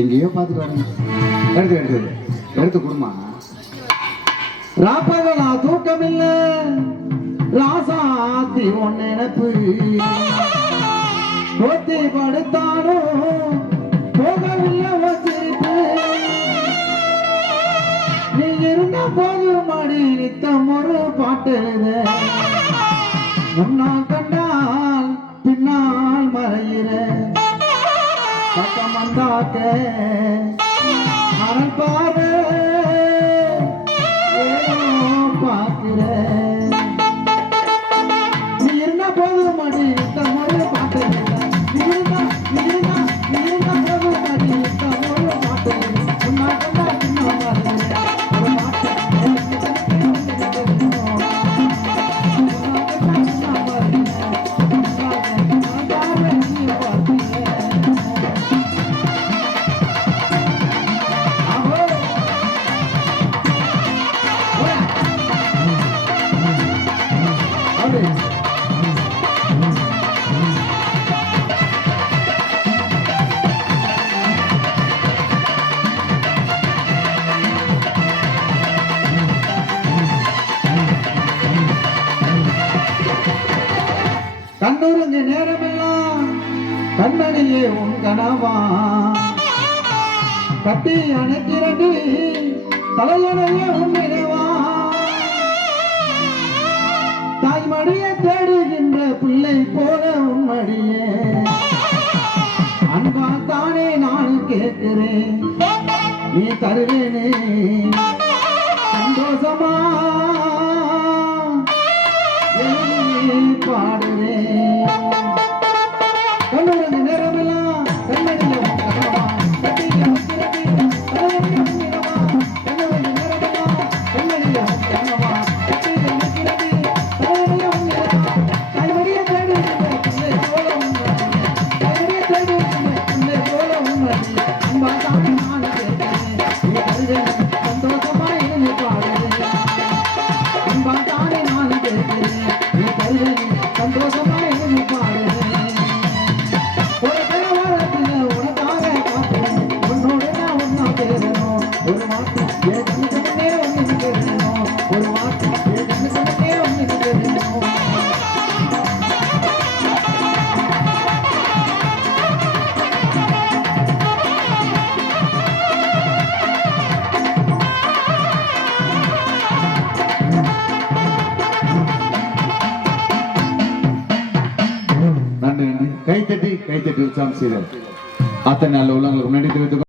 எங்கேயோ பார்த்துட்டு வரேன். எடுத்து கொடுமா. ராப்பகலா தூக்கமில்ல, ராசாத்தி ஒன்னு நினைப்பு, போத்தி படுத்தாலும் போகவில்லை வச்சிருப்பு. நீ இருந்த போது மாடி நித்தம் ஒரு பாட்டு முன்னால் கண்டால் பின்னால் மறையிற பக்கம் வந்தாக்க அரண் பாரு பார்க்கிற. நீ இருந்த போது மடி தமிழ் பாட்டு நீ இருந்த போது மடி தமிழ் பாட்டு முன்னால் கண்டா பின்னால் மறையிற ஒரு பாட்டு கண்ணுறுங்க நேரமெல்லாம் கண்ணடியே உன் கனவா கட்டி அணைக்கிறது தலையணையே உன் நினைவா. தாய்மடியை தேடுகின்ற பிள்ளை போல உன்மடியே அன்பா தானே நான் கேட்கிறேன், நீ தருவேனே சந்தோஷமா பாடுவேன். கண்ணுறங்க நேரமெல்லாம் கண்ணடிய கனவா கட்டி கைத்தட்டி உற்சாகம் செய்தார். அத்தனை நல்ல உள்ளங்களுக்கு முன்னாடி